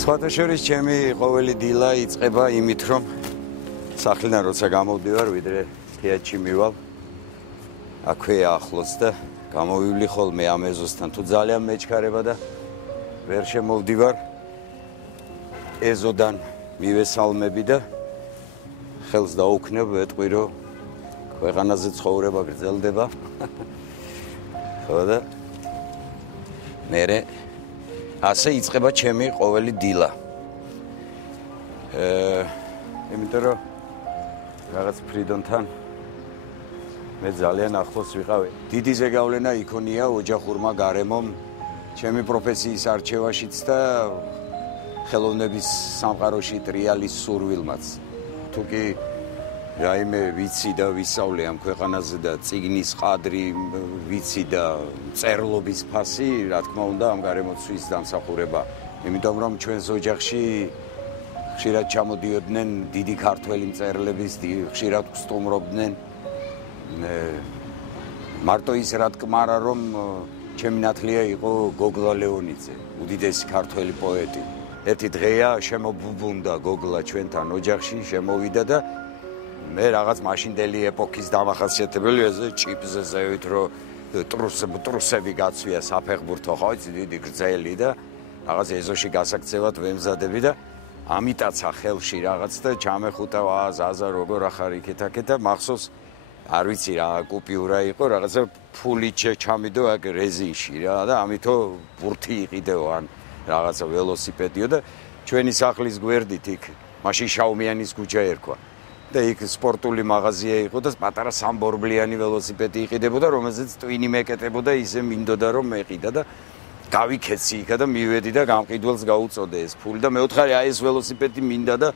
სხვათა შორის ჩემი ყოველი დილა იწყება იმით, რომ სახლიდან როცა გამოვდივარ, ვიდრე თეატრში მივალ, აქვეა ახლოს და გამოვივლი ხოლმე ამ ეზოსთან, თუ ძალიან მეჩქარება და ვერ შემოვდივარ, ეზოდან მივესალმები და ხელს დაუქნებ, ვეტყვი, რომ ქვეყანაზე ცხოვრება გრძელდება. ხო და მერე ასე იწყება ჩემი ყოველი დილა. იმიტომ რომ რაღაც ფრიდონთან მე ძალიან ახლოს ვიყავი. დიდი ზეგავლენა იქონია ოჯახურმა გარემომ ჩემი პროფესიის არჩევაშიც და ხელოვნების სამყაროში ტრიალის სურვილმაც. თუკი რაიმე ვიცი და ვისწავლე ამ ქვეყანაზე და წიგნის ყადრი ვიცი და წერლობის ფასი, რა თქმა უნდა, ამ გარემოცვის დამსახურება. იმიტომ რომ ჩვენს ოჯახში ხშირად ჩამოდიოდნენ დიდი ქართველი მწერლების, ხშირად გსტუმრობდნენ. მარტო ის რა თქმა არა, რომ ჩემი ნათლია იყო გოგლა ლეონიძე, უდიდესი ქართველი პოეტი. ერთი დღეა შემობუბუნდა გოგლა ჩვენთან ოჯახში, შემოვიდა და მე რაღაც მაშინდელი ეპოქის დამახასიათებელი ეს ჭიპზე ზევით რომ ტრუსები გაცვია საფეხბურთო ხო იცი დიდი გრძელი და რაღაც ეზოში გასაქცევად ვემზადები და ამიტაცა ხელში რაღაც და ჩამეხუტა ზაზა როგორ ახარ იქეთ და მახსოვს არ ვიცი რა კუპიურა იყო რაღაცა ფული ჩამიდო აქ რეზინში რა და ამითო ბურთი იყიდეო ან რაღაცა ველოსიპედიო და ჩვენი სახლის გვერდით იქ მაშინ შაუმიანის ქუჩა ერქვა. და იქ სპორტული მაღაზია იყო და პატარა სამბორბლიანი ველოსიპედი იყიდებოდა, რომელზეც ტვინი მეკეტებოდა, ისე მინდოდა რომ მეყიდა და გავიქეცი იქა და მივედი და გამყიდველს გაუწოდე ეს ფული და მეუთხარი აი ეს ველოსიპედი მინდა და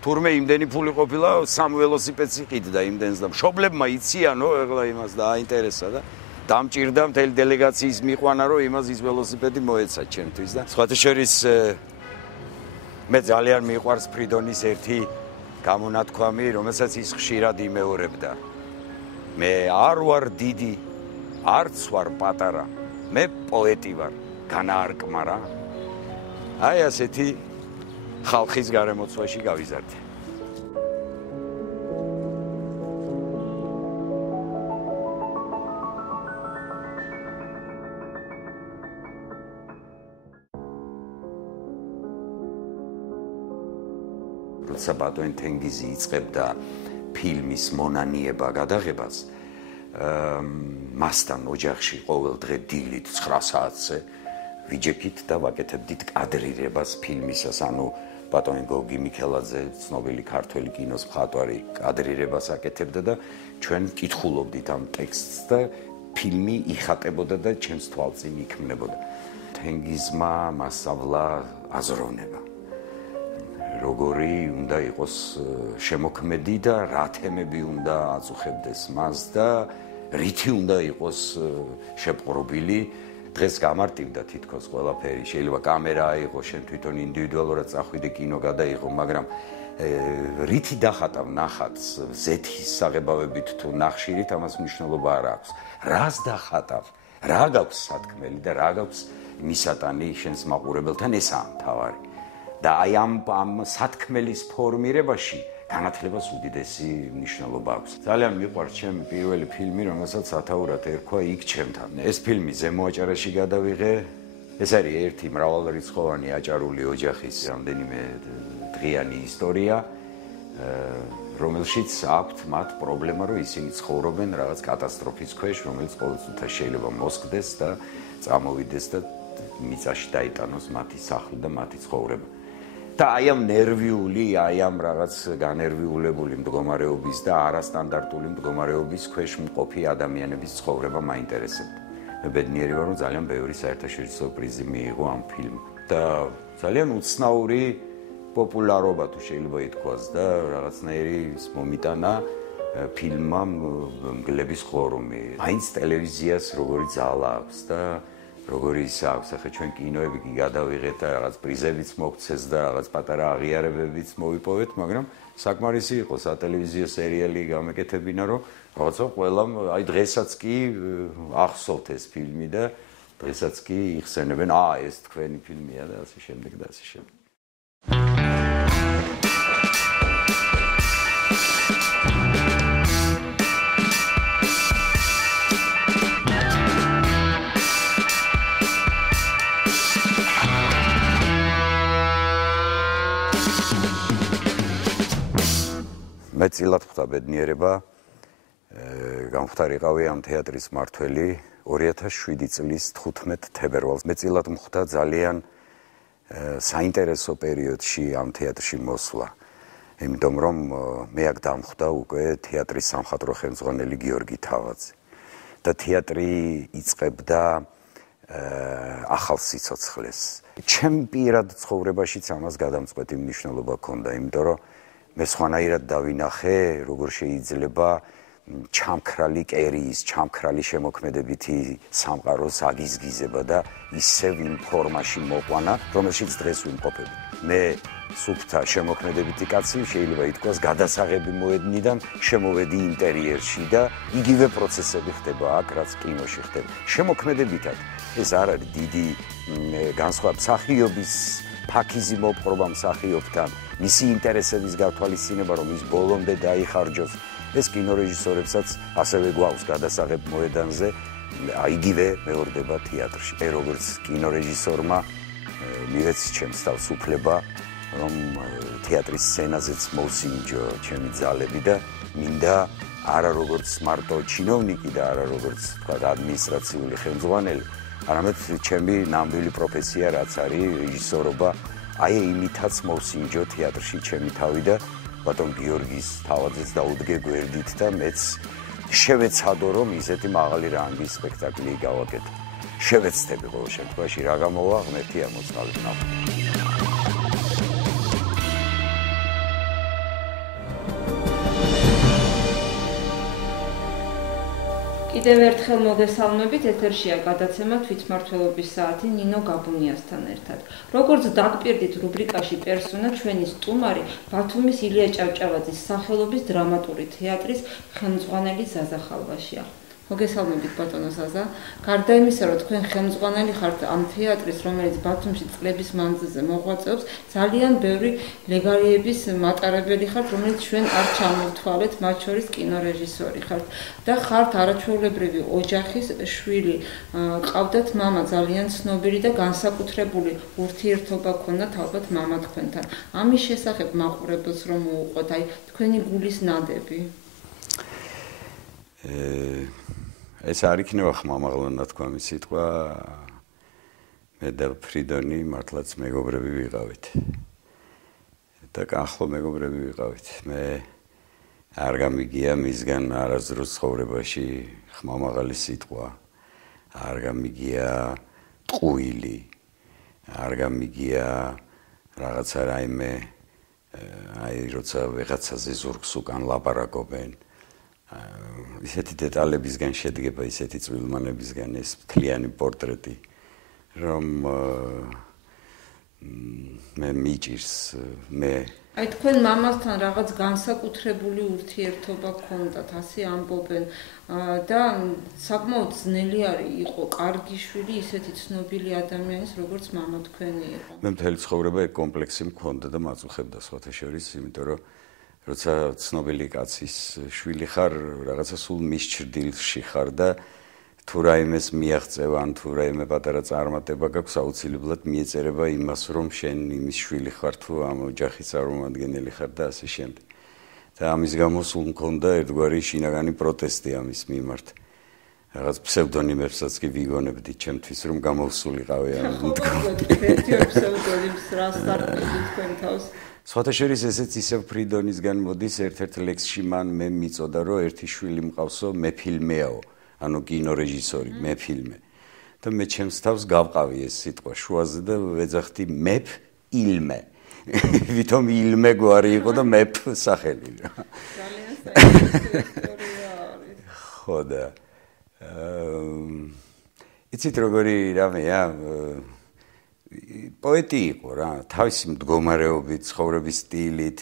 თურმე იმდენი ფული ყოფილა სამ ველოსიპედს იყიდდა იმდენს და მშობლებმა იციანო ეხლა იმას და აინტერესა და დამჭირდა მთელი დელეგაციის მიყვანა რომ იმას ის ველოსიპედი მოეცა ჩემთვის და სხვათა შორის მე ძალიან მიყვარს ფრიდონის ერთი გამონათქვამი, რომელსაც ის ხშირად იმეორებდა. მე არ ვარ დიდი, არც ვარ პატარა, მე პოეტი ვარ, განაარკმარა. აი ასეთი ხალხის გარემოცვაში გავიზარდე. როცა ბატონი თენგიზი იწყებდა ფილმის მონანიება გადაღებას, მასთან ოჯახში ყოველ დღე დილით 9 საათზე ვიჯექით და ვაკეთებდით კადრირებას ფილმისას, ანუ ბატონი გოგი მიქელაძე, ცნობილი ქართველი კინოს მხატვარი, კადრირებას აკეთებდა და ჩვენ კითხულობდით ამ ტექსტს და ფილმი იხატებოდა და ჩემს თვალწინ იქმნებოდა. თენგიზმა მასწავლა აზროვნება. როგორი უნდა იყოს შემოქმედი და რა თემები უნდა აწუხებდეს მას და რითი უნდა იყოს შეპყრობილი. დღეს გამარტივდა თითქოს ყველაფერი. შეიძლება კამერა აიღო, შენ თვითონ ინდივიდუალურად წახვიდე კინო გადაიღო, მაგრამ რითი დახატავ ნახატს ზეთის საღებავებით თუ ნახშირით, ამას მნიშვნელობა არ აქვს. რას დახატავ, რა გაქვს სათქმელი და რა გაქვს მისატანი შენს მაყურებელთან, ესაა მთავარი. და აი ამ სათქმელის ფორმირებაში განათლებას უდიდესი მნიშვნელობა აქვს. ძალიან მიყვარს ჩემი პირველი ფილმი, რომელსაც სათაურად ერქვა იქ ჩემთან. ეს ფილმი ზემო აჭარაში გადავიღე. ეს არის ერთი მრავალრიცხოვანი აჭარული ოჯახის რამდენიმე დღიანი ისტორია, რომელშიც აქვთ მათ პრობლემა, რომ ისინი ცხოვრობენ რაღაც კატასტროფის ქვეშ, რომელიც ყოველწლიურად შეიძლება მოსკდეს და წამოვიდეს და მიწაში დაიტანოს მათი სახლი და მათი ცხოვრება. და აი ამ ნერვიული, აი ამ რაღაც განერვიულებული მდგომარეობის და არასტანდარტული მდგომარეობის ქვეშ მყოფი ადამიანების ცხოვრება მაინტერესებდა. მე ბედნიერი ვარ, რომ ძალიან ბევრი საერთაშორისო პრიზი მიიღო ამ ფილმმა და ძალიან უცნაური პოპულარობა თუ შეიძლება ითქვას და რაღაცნაირი მომიტანა ფილმმა მგლების ხორუმი. მაინც ტელევიზიას როგორი ძალა აქვს და როგორი ისა აქვს, ახლა ჩვენ კინოები კი გადავიღეთ და რაღაც პრიზებიც მოგცეს და რაღაც პატარა აღიარებებიც მოვიპოვეთ, მაგრამ საკმარისი იყო სატელევიზიო სერიალი გამეკეთებინა, რომ რაღაცა ყველამ აი დღესაც კი ახსოვთ ეს ფილმი და დღესაც კი იხსენებენ, ეს თქვენი ფილმია და ასე შემდეგ და ასე შემდეგ. წილად ხვდა ბედნიერება გამختارიყავი ამ თეატრის მმართველი 2007 წლის 15 თებერვალს. მე წილად მხვდა ძალიან საინტერესო პერიოდში ამ თეატრში მოსვლა. იმიტომ რომ მე აქ დამხვდა უკვე თეატრის სამხატვრო ხელმძღვანელი გიორგი თავაძე. და თეატრი იწყებდა ახალ სიცოცხლეს. ჩემ პირად ცხოვრებაშიც ამას გადამწყვეტი მნიშვნელობა ჰქონდა, იმიტომ რომ მე სხვანაირად დავინახე, როგორ შეიძლება ჩამქრალი კერიის, ჩამქრალი შემოქმედებითი სამყაროს აგიზგიზება და ისევ იმ ფორმაში მოყვანა, რომელშიც დღეს ვიმყოფები. მე სუფთა შემოქმედებითი კაცი, შეიძლება ითქვას, გადასაღები მოედნიდან შემოვედი ინტერიერში და იგივე პროცესები ხდება აქ, რაც კინოში ხდება. შემოქმედებითად ეს არ არის დიდი განსხვავება მსახიობის ფაქიზი მოპყრობა მსახიობთან, მისი ინტერესების გათვალისწინება, რომ ის ბოლომდე დაიხარჯოს. ეს კინორეჟისორებსაც ასევე გვაქვს გადასაღებ მოედანზე, იგივე მეორდება თეატრში. მე როგორც კინორეჟისორმა მივეცი ჩემს თავს უფლება, რომ თეატრის სცენაზეც მოვსინჯო ჩემი ძალები და მინდა არა როგორც მარტო ჩინოვნიკი და არა როგორც თქვა ადმინისტრაციული ხელმძღვანელი, არამედ ჩემი ნამდვილი პროფესია რაც არის რეჟისორობა, აი იმითაც მოვსინჯო თეატრში ჩემი თავი და ბატონ გიორგის თავაძეც დაუდგე გვერდით და მეც შევეცადო რომ ისეთი მაღალი რანგის სპექტაკლი გავაკეთო. შევეცდები ყოველ შემთხვევაში რა გამოვა ღმერთი ამოწყალებს ნახოთ. კიდევ ერთხელ მოგესალმებით, ეთერშია გადაცემა თვითმმართველობის საათი ნინო გაბუნიასთან ერთად. როგორც დაგპირდით რუბრიკაში პერსონა, ჩვენი სტუმარი ბათუმის ილია ჭავჭავაძის სახელობის დრამატული თეატრის ხელმძღვანელი ზაზა ხალვაშია. მოგესალმებით ბატონო ზაზა. გარდა იმისა, რომ თქვენ ხელმძღვანელი ხართ ამ თეატრის, რომელიც ბათუმში წლების მანძილზე მოღვაწეობს, ძალიან ბევრი ლეგარიების მატარებელი ხართ, რომელიც ჩვენ არ ჩამოვთვალეთ, მათ შორის კინორეჟისორი ხართ და ხართ არაჩვეულებრივი ოჯახის შვილი. ყავდათ მამა ძალიან ცნობილი და განსაკუთრებული ურთიერთობა ჰქონდათ ალბათ მამა თქვენთან. ამის შესახებ მაყურებელს რომ მოუყოთ, აი თქვენი გულის ნადები. ეს არ იქნება ხმამაღლა ნათქვამი სიტყვა. მე და ფრიდონი მართლაც მეგობრები ვიყავით. და კახლო მეგობრები ვიყავით. მე არ გამიგია მისგან არასდროს ცხოვრებაში ხმამაღალი სიტყვა. არ გამიგია ტყუილი. არ გამიგია რაღაცა რაიმე აი როცა ვიღაცაზე ზურგს უკან ლაპარაკობენ. ისეთი დეტალებისგან შედგება, ისეთი წვილმანებისგან ეს მთლიანი პორტრეტი, რომ მე მიჭირს, მე აი თქვენ მამასთან რაღაც განსაკუთრებული ურთიერთობა გქონდათ, ასე ამბობენ და საკმაოდ ძნელი არის იყო კარგი შვილი ისეთი ცნობილი ადამიანის, როგორც მამა თქვენი იყო. მე მთელი ცხოვრება ეგ კომპლექსი მქონდა და მაწუხებდა სხვათა შორის, იმიტომ რომ როცა ცნობილი კაცის შვილი ხარ, რაღაცა სულ მის ჭრდილში ხარ და თუ რაიმეს მიაღწევ ან თუ რაიმე პატარა წარმატება გაქვს, აუცილებლად მიეწერება იმას, რომ შენ იმის შვილი ხარ თუ ამ ოჯახის წარმომადგენელი ხარ და ასე შემდეგ. და ამის გამო სულ მქონდა ერთგვარი შინაგანი პროტესტი ამის მიმართ. რაღაც ფსევდონიმებსაც კი ვიგონებდი ჩემთვის, რომ გამოვსულიყავი ამ თქმით. ფსევდონიმს რას დარწმუნდით თქვენ თავს? სხვათა შორის ესეც ისევ ფრიდონისგან მოდის, ერთ-ერთ ლექსში მან მე მიწოდა, რომ ერთი შვილი მყავსო, მე ფილმეაო, ანუ კინორეჟისორი, მე ფილმე. და მე ჩემს თავს გავყავი ეს სიტყვა შუაზე და ვეძახდი მეფ ილმე. ვითომ ილმე გვარი იყო და მეფ სახელი. ძალიან საინტერესო ისტორია არის. ხო და იცით როგორი რამეა პოეტი იყო რა, თავისი მდგომარეობით, ცხოვრების სტილით,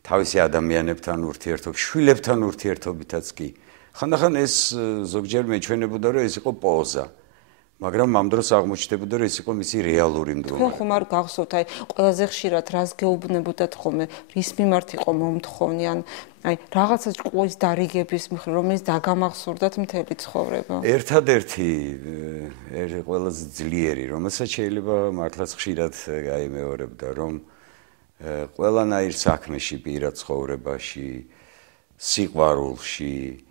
თავისი ადამიანებთან ურთიერთობით, შვილებთან ურთიერთობითაც კი. ხანდახან ეს ზოგჯერ მეჩვენებოდა, რომ ეს იყო პოზა. მაგრამ ამ დროს აღმოჩნდებოდა, რომ ეს იყო მისი რეალური მდგომარეობა. თქვენ ხომ არ გახსოვთ, აი ყველაზე ხშირად რას გეუბნებოდათ ხოლმე, რის მიმართ იყო მომთხოვნი, ან აი რაღაცა ჭკუის დარიგების მხრივ, რომელიც დაგამახსოვრდათ მთელი ცხოვრება. ერთადერთი ყველაზე ძლიერი, რომელსაც შეიძლება მართლაც ხშირად გაიმეორებდა, რომ ყველანაირ საქმეში, პირად ცხოვრებაში, სიყვარულში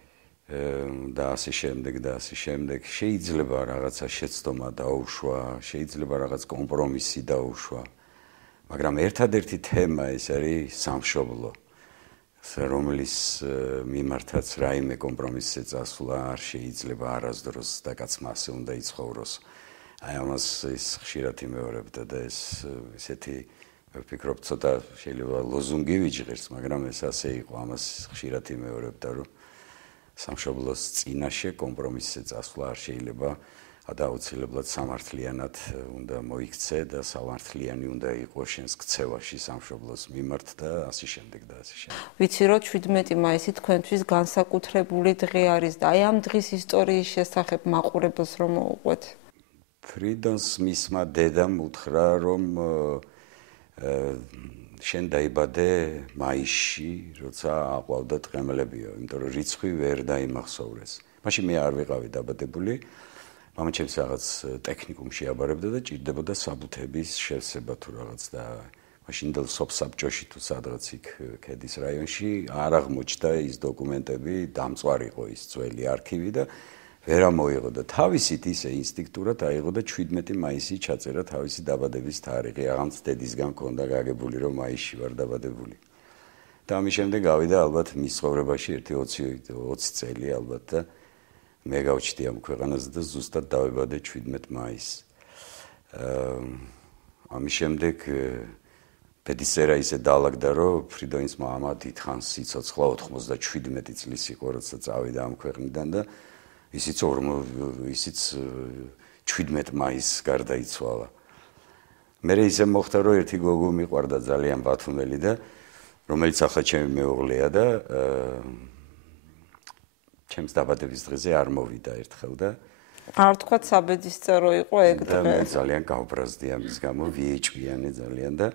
და ასე შემდეგ შეიძლება რაღაცა შეცდომა დაუშვა, შეიძლება რაღაც კომპრომისი დაუშვა, მაგრამ ერთადერთი თემა ეს არის სამშობლო, რომლის მიმართაც რაიმე კომპრომისზე წასვლა არ შეიძლება არასდროს და კაცმა ასე უნდა იცხოვროს. აი ამას ის ხშირად იმეორებდა და ეს ესეთი ვფიქრობ ცოტა შეიძლება ლოზუნგი ვიჭღერს, მაგრამ ეს ასე იყო, ამას ხშირად იმეორებდა, რომ სამშობლოს წინაშე კომპრომისზე წასვლა არ შეიძლება და აუცილებლად სამართლიანად უნდა მოიქცე და სამართლიანი უნდა იყოს შენს ქცევაში სამშობლოს მიმართ და ასე შემდეგ. ვიცი რომ 17 მაისი თქვენთვის განსაკუთრებული დღე არის და აი ამ დღის ისტორიის შესახებ მაყურებელს რომ მოუყვეთ. ფრიდონს მისმა დედამ უთხრა რომ შენ დაიბადე მაისში, როცა აყვავდა ტყემლებიო, იმიტომ რომ რიცხვი ვერ დაიმახსოვრეს. მაშინ მე არ ვიყავი დაბადებული. მამაჩემს რაღაც ტექნიკუმში აბარებდა და ჭირდებოდა საბუთების შევსება თუ რაღაც და მაშინდელ სოფსაბჭოში თუ სადღაც იქ ქედის რაიონში არ აღმოჩნდა ის დოკუმენტები, დამწვარი იყო ის ძველი არქივი და ვერ ამოიღო და თავისით ისე ინსტინქტურად აიღო და 17 მაისი ჩაწერა თავისი დაბადების თარიღი. აღამც დედისგან ჰქონდა გაგებული რომ მაისში ვარ დაბადებული. და ამის შემდეგ გავიდა ალბათ მის ცხოვრებაში ერთი 20 წელი ალბათ და მე გავჩდი ამ ქვეყანაზე და ზუსტად დავებადე 17 მაისს. ამის შემდეგ პედისერა ისე დაალაგდა რომ ფრიდონის მამა დიდხანს სიცოცხლა 97 წლის იყო როცა წავიდა ამ ქვეყნიდან და ისიც 17 მაისს გარდაიცვალა. მე ისე მოხდა რომ ერთი გოგო მიყვარდა ძალიან ბათუმელი და რომელიც ახლა ჩემი მეუღლეა და ჩემს დაბადების დღეზე არ მოვიდა ერთხელ და არ თქვა საბედისწერო იყო ეგ დღე. და მე ძალიან გავბრაზდი ამის გამო, ვიეჭვიანე ძალიან და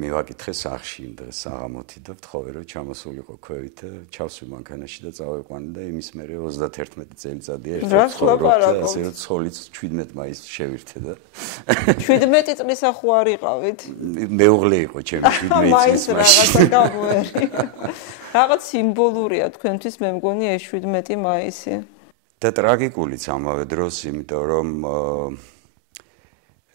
მივაკითხე სახში იმ დღეს საღამოთი და ვთხოვე რომ ჩამოსულიყო ქვევით და ჩავსვი მანქანაში და წავეყვანე და იმის მერე 31 წელიწადია ერთად ცხოვრობ და ასე რომ ცოლიც 17 მაისს შევირთე და 17 წლისა ხო არ იყავით? მეუღლე იყო ჩემი 17 წლის რაღაცა გამოერი. რაღაც სიმბოლურია თქვენთვის მე მგონი ეს 17 მაისი. და ტრაგიკულიც ამავე დროს, იმიტომ რომ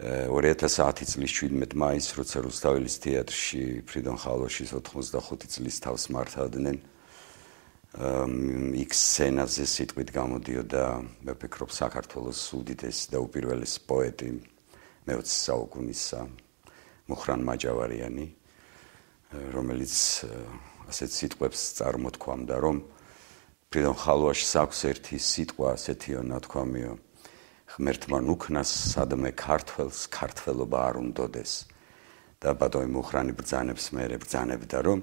2010 წლის 17 მაისს, როცა რუსთაველის თეატრში ფრიდონ ხალოშის 85 წლის თავს მართავდნენ, იქ სცენაზე სიტყვით გამოდიოდა, მე ვფიქრობ, საქართველოს უდიდესი და უპირველესი პოეტი მე-20 საუკუნისა მუხრან მაჯავარიანი, რომელიც ასეთ სიტყვებს წარმოთქვამდა, რომ ფრიდონ ხალოაშის აქვს ერთი სიტყვა ასეთიო ნათქვამიო ღმერთმა ნუქნას სადმე ქართველს ქართველობა არ უნდოდეს და ბატონი მუხრანი ბრძანებს მე ბრძანებდა რომ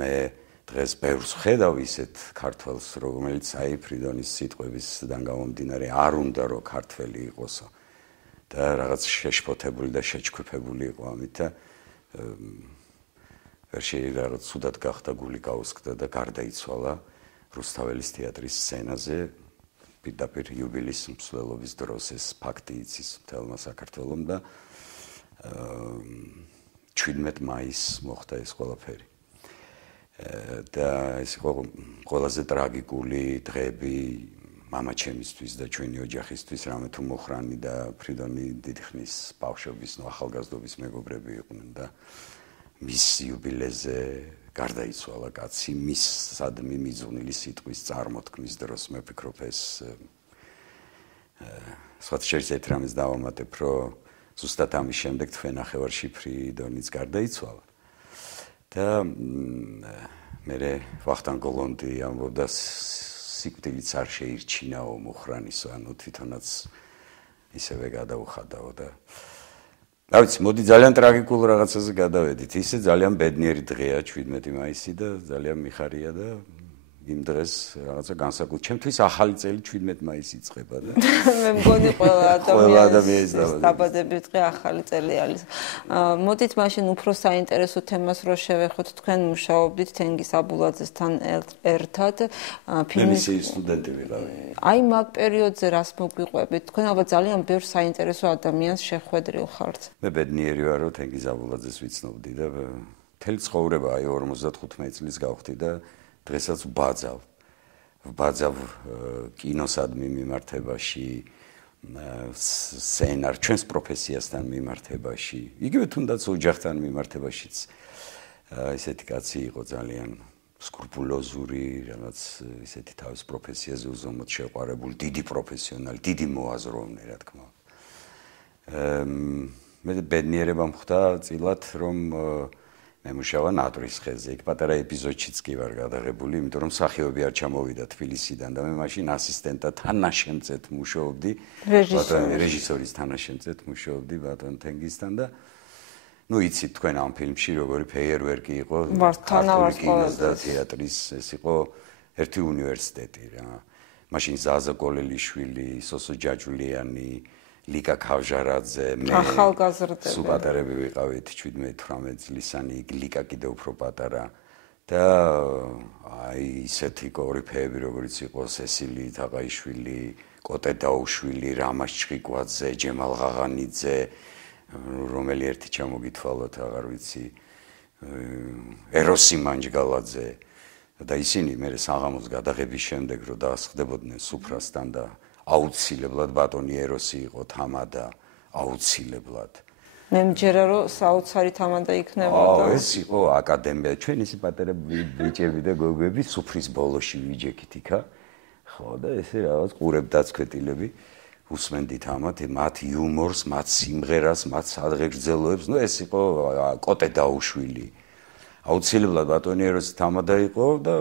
მე დღეს ბევრს ხედავ ისეთ ქართველს რომელიც აი ფრიდონის სიტყვებისგან გამომდინარე არ უნდა რომ ქართველი იყოსო და რაღაც შეშფოთებული და შეჩქუფებული იყო ამით და ვერ შეიძლება რაღაც ცუდად გახდა გული გაუსკდა და გარდაიცვალა რუსთაველის თეატრის სცენაზე პირდაპირ იუბილეის მსვლელობის დროს ეს ფაქტი იცის მთელმა საქართველომ და 17 მაისს მოხდა ეს ყველაფერი. და ეს იყო ყველაზე ტრაგიკული დღეები მამაჩემისთვის და ჩვენი ოჯახისთვის, რამე თუ მუხრანი და ფრიდონი დიდხნის ბავშვობის, ახალგაზრდობის მეგობრები იყვნენ და მის იუბილეზე გარდაიცვალა კაცი მის სადმი მიზუნილი სიტყვის წარმოთქმის დროს მე ვფიქრობ ეს სხვა შეიძლება რამეს დავამატებ რომ ზუსტად ამის შემდეგ თქვენ ნახევარში ფრიდონიც გარდაიცვალა და მე ვახტანგ გოლონდი ამბობდა სიკვდილიც არ შეირჩინაო მუხრანის ანუ თვითონაც ისევე გადაუხადაო და რა ვიცი, მოდი ძალიან ტრაგიკულ რაღაცაზე გადავედით. ისე ძალიან ბედნიერი დღეა 17 მაისი და ძალიან მიხარია და იმ დღეს რაღაცა განსაკუთრებული. ჩემთვის ახალი წელი 17 მაისი იწყება და მე მგონი ყველა ადამიანის დაბადების დღე ახალი წელი არის. მოდით მაშინ უფრო საინტერესო თემას რო შევეხოთ, თქვენ მუშაობდით თენგიზ აბულაძესთან ერთად ფილმის სტუდენტი ვიყავი. აი მაგ პერიოდზე რას მოგვიყვებით? თქვენ ალბათ ძალიან ბევრ საინტერესო ადამიანს შეხვედრილ ხართ. მე ბედნიერი ვარ რომ თენგიზ აბულაძეს ვიცნობდი და მთელი ცხოვრება აი 55 წლის გავხდი და დღესაც ვბაძავ კინოსადმი მიმართებაში, სცენარ ჩვენს პროფესიასთან მიმართებაში, იგივე თუნდაც ოჯახთან მიმართებაშიც ესეთი კაცი იყო ძალიან სკრუპულოზური, რაღაც ისეთი თავის პროფესიაზე უზომოდ შეყვარებული, დიდი პროფესიონალი, დიდი მოაზროვნე, რა თქმა უნდა. მე ბედნიერება მხვდა წილად, რომ მემუშავა ნატრის ხეზე. იქ პატარა ეპიზოდშიც კი ვარ გადაღებული, იმიტომ რომ მსახიობი არ ჩამოვიდა თბილისიდან და მე მაშინ ასისტენტად თანაშემწედ მუშაობდი, რეჟისორის თანაშემწედ მუშაობდი ბატონ თენგისთან და ну იცით თქვენ ამ ფილმში როგორი ფეიერვერკი იყო ქართული კინოს და თეატრის ეს იყო ერთი უნივერსიტეტი რა. მაშინ ზაზა კოლელიშვილი, სოსო ჯაჯულიანი, ლიკა ქავჟარაძე, მე ახალგაზრდები. სულ პატარები ვიყავით 17-18 წლისანი, ლიკა კიდევ უფრო პატარა და აი ისეთი კორიფეები როგორიც იყო სესილი თაყაიშვილი, კოტე დაუშვილი, რამაზ ჩხიკვაძე, ჯემალ ღაღანიძე, რომელი ერთი ჩამოგითვალოთ, აღარ ვიცი, ეროსი მანჯგალაძე და ისინი მე საღამოს გადაღების შემდეგ რომ დაასხდებოდნენ სუფრასთან და აუცილებლად ბატონი ეროსი იყო თამადა, აუცილებლად. მე მჯერა რომ საოცარი თამადა იქნებოდა. ეს იყო აკადემია, ჩვენ ისე პატარა ბიჭები და გოგოები სუფრის ბოლოში ვიჯექით იქა. ხო და ესე რაღაც ყურებდაცქვეტილები უსმენდით მათ იუმორს, მათ სიმღერას, მათ სადღეგრძელოებს, ну ეს იყო კოტე დაუშვილი. აუცილებლად ბატონი ეროსი თამადა იყო და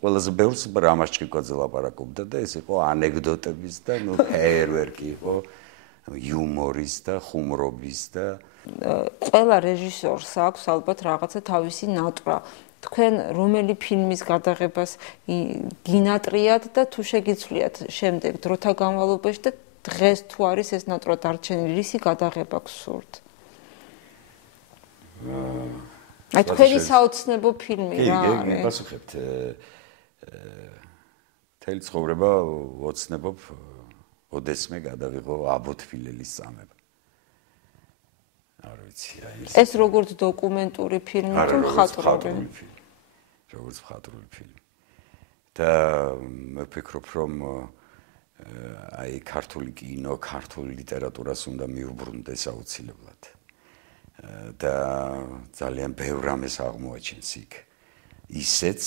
ყველაზე ბევრს რამაზ ჩხიკვაძე ლაპარაკობდა და ეს იყო ანეკდოტების და ну ფეიერვერკი იყო იუმორის და ხუმრობის და ყველა რეჟისორს აქვს ალბათ რაღაცა თავისი ნატრა. თქვენ რომელი ფილმის გადაღებას გინატრიათ და თუ შეგიძლიათ შემდეგ დროთა განმავლობაში და დღეს თუ არის ეს ნატრა დარჩენილი, რისი გადაღება გსურთ? აი თქვენი საოცნებო ფილმი რა არის? კი, გასახებთ. თელი ცხოვრება ოცნებობ ოდესმე გადავიღო აბოთფილელის წამება. არ ვიცი, აი ეს როგორც დოკუმენტური ფილმი თუ მხატვრული ფილმი. როგორც მხატვრული ფილმი. და მე ვფიქრობ, რომ აი ქართული კინო, ქართული ლიტერატურას უნდა მიუბრუნდეს აუცილებლად. და ძალიან ბევრ რამეს აღმოაჩენს იქ. ისეც,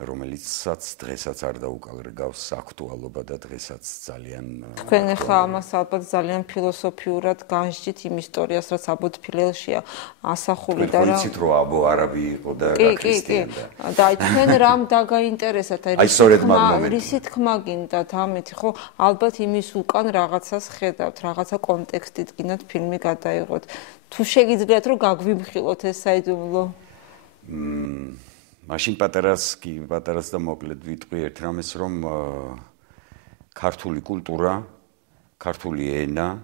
რომელიცაც დღესაც არ დაუკარგავს აქტუალობა და დღესაც ძალიან თქვენ ახლა ამას ალბათ ძალიან ფილოსოფიურად განსჯით იმ ისტორიას, რაც აბოთფილელშია ასახული და რა. ვიცით რომ აბო არაბი იყო და ქრისტიანი. და აი თქვენ რამ დაგაინტერესათ, აი სწორედ მაგ მომენტში. რისი თქმა გინდათ ამით, ხო? ალბათ იმის უკან რაღაცას ხედავთ, რაღაცა კონტექსტით გინდათ ფილმი გადაიღოთ. თუ შეგიძლიათ რომ გაგვიმხილოთ ეს საიდუმლო? მაშინ პატარას და მოკლედ ვიტყვი ერთ რამეს, რომ ქართული კულტურა, ქართული ენა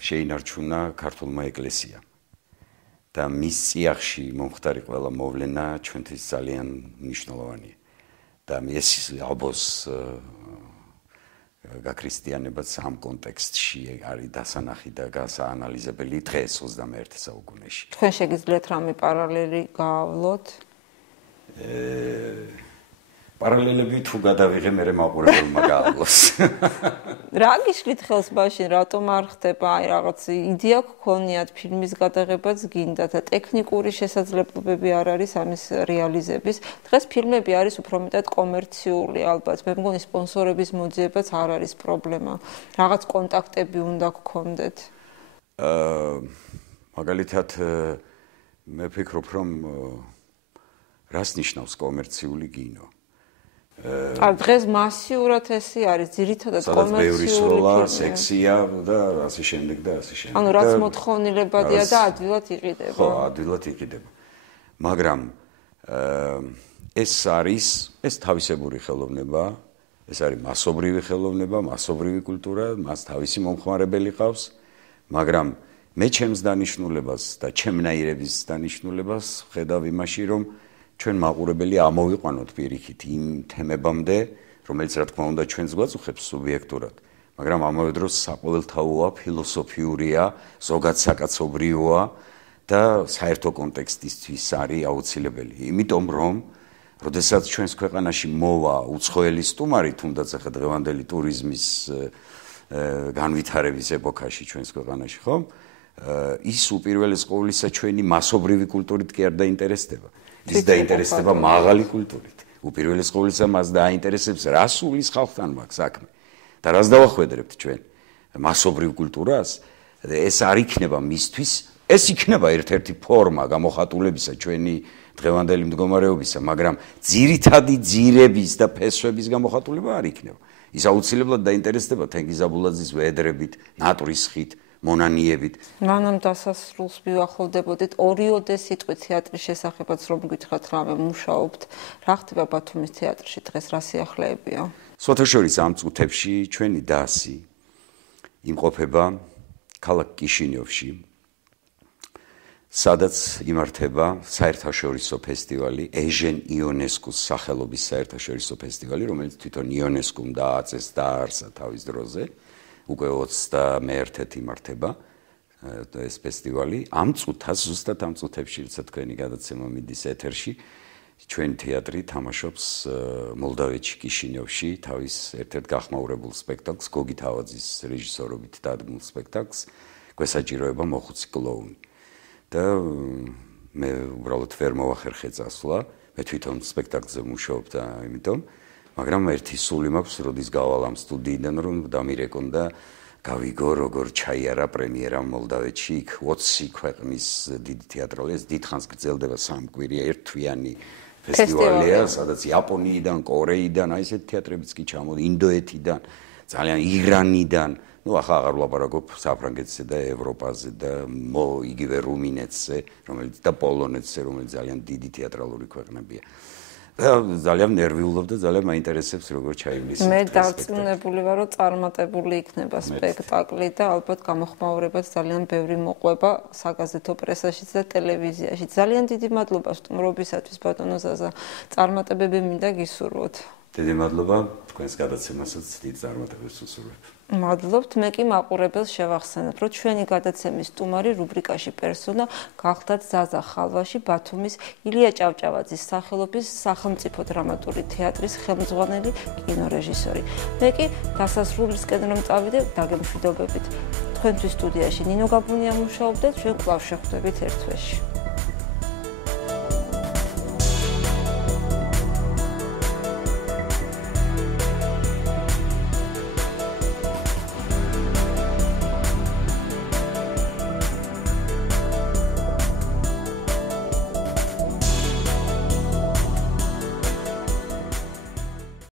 შეინარჩუნა ქართულმა ეკლესიამ. და მის წიაღში მომხდარი ყველა მოვლენა ჩვენთვის ძალიან მნიშვნელოვანია. და ეს აბოს გაქრისტიანებაც ამ კონტექსტში არის დასანახი და გასაანალიზებელი დღეს 21 საუკუნეში. თქვენ შეგიძლიათ რამე პარალელი გაავლოთ? პარალელები თუ გადავიღე მე მაყურებელმა გაავლოს. რა გიშლით ხელს მაშინ, რატომ არ ხდება? აი რაღაც იდეა გქონიათ ფილმის გადაღებაც გინდათ და ტექნიკური შესაძლებლობები არ არის ამის რეალიზების. დღეს ფილმები არის უფრო მეტად კომერციული ალბათ. მე მგონი სპონსორების მოძიებაც არ არის პრობლემა. რაღაც კონტაქტები უნდა გქონდეთ. მაგალითად მე ვფიქრობ, რომ რას ნიშნავს კომერციული კინო? დღეს მასიურად ესე არის, ძირითადად კომერციული ფილმი, სექსია და ასე შემდეგ და ასე შემდეგ. ანუ რაც მოთხოვნილებადია და ადვილად იყიდება. ხო, ადვილად იყიდება. მაგრამ ეს თავისებური ხელოვნება, ეს არის მასობრივი ხელოვნება, მასობრივი კულტურა, მას თავისი მომხმარებელი ყავს, მაგრამ მე ჩემს დანიშნულებას და ჩემნაირების დანიშნულებას ხედავ იმაში, რომ ჩვენ მაყურებელი ამოვიყვანოთ პირიქით იმ თემებამდე, რომელიც რა თქმა უნდა ჩვენს გვაწუხებს სუბიექტურად, მაგრამ ამავე დროს საყოველთაოა, ფილოსოფიურია, ზოგადსაკაცობრიოა და საერთო კონტექსტისთვის არის აუცილებელი. იმიტომ რომ როდესაც ჩვენს ქვეყანაში მოვა უცხოელი სტუმარი, თუნდაც ახლა დღევანდელი ტურიზმის განვითარების ეპოქაში ჩვენს ქვეყანაში, ხომ? ის უპირველეს ყოვლისა ჩვენი მასობრივი კულტურით კი არ დაინტერესდება. ის დაინტერესდება მაღალი კულტურით. უპირველეს ყოვლისა მას დაინტერესებს რა სულის ხალხთან მაქვს საქმე. და რას დავახვედრებთ ჩვენ? მასობრივ კულტურას? ეს არ იქნება მისთვის, ეს იქნება ერთ-ერთი ფორმა გამოხატულებისა ჩვენი დღევანდელი მდგომარეობისა, მაგრამ ძირითადი ძირების და ფესვების გამოხატულება არ იქნება. ის აუცილებლად დაინტერესდება თენგიზ აბულაძის ვედრებით, ნატრის ხით, მონანიებით. მანამ დასასრულს მივახლოვდებოდით ორიოდე სიტყვით თეატრის შესახებაც რომ გითხრათ რამე მუშაობთ, რა ხდება ბათუმის თეატრში დღეს, რა სიახლეებია? სხვათაშორის ამ წუთებში ჩვენი დასი იმყოფება ქალაქ კიშინიოვში, სადაც იმართება საერთაშორისო ფესტივალი, ეჟენ იონესკუს სახელობის საერთაშორისო ფესტივალი, რომელიც თვითონ იონესკუმ დააწეს დაარსა თავის დროზე. უკვე 21-ით იმართება ეს ფესტივალი. ამ წუთას, ზუსტად ამ წუთებში, როცა თქვენი გადაცემა მიდის ეთერში, ჩვენი თეატრი თამაშობს მოლდავეთში, კიშინიოვში, თავის ერთ-ერთ გახმაურებულ სპექტაკლს, გოგი თავაძის რეჟისორობით დადგმულ სპექტაკლს, გვესაჭიროება მოხუცი კლოუნი. და მე უბრალოდ ვერ მოვახერხე წასვლა, მე თვითონ სპექტაკლზე ვმუშაობ და იმიტომ მაგრამ ერთი სული მაქვს, როდის გავალ ამ სტუდიიდან, რომ დამირეკონდა გავიგო, როგორ ჩაიარა პრემიერა მოლდავეთში, იქ 20 ქვეყნის დიდი თეატრალი, ეს დიდხანს გრძელდება 3 კვირი, ერთთვიანი ფესტივალია, სადაც იაპონიიდან, კორეიდან, აი ესეთი თეატრებიც კი ჩამოდი, ინდოეთიდან, ძალიან ირანიდან, ну ახლა აღარ ვლაპარაკობ საფრანგეთზე და ევროპაზე და იგივე რუმინეთზე, რომელიც და პოლონეთზე, რომელიც ძალიან დიდი თეატრალური ქვეყნებია. ძალიან ნერვიულობ და ძალიან მაინტერესებს როგორ ჩაივლისებ. მე დარწმუნებული ვარ, რომ წარმატებული იქნება სპექტაკლი და ალბათ გამოხმაურებაც ძალიან ბევრი მოყვება საგაზეთო პრესაშიც და ტელევიზიაში. ძალიან დიდი მადლობა სტუმრობისათვის ბატონო ზაზა. წარმატებები მინდა გისურვოთ. დიდი მადლობა, თქვენს გადაცემასაც დიდ წარმატებებს ვუსურვებ. მადლობთ, მე კი მაყურებელს შევახსენებ, რომ ჩვენი გადაცემის სტუმარი რუბრიკაში პერსონა გახდათ ზაზა ხალვაში, ბათუმის ილია ჭავჭავაძის სახელობის სახელმწიფო დრამატული თეატრის ხელმძღვანელი კინორეჟისორი. მე კი დასასრულისკენ რომ წავიდე, დაგემშვიდობებით. თქვენთვის სტუდიაში ნინო გაბუნია მუშაობდა, ჩვენ კვლავ შეხვდებით ერთ თვეში.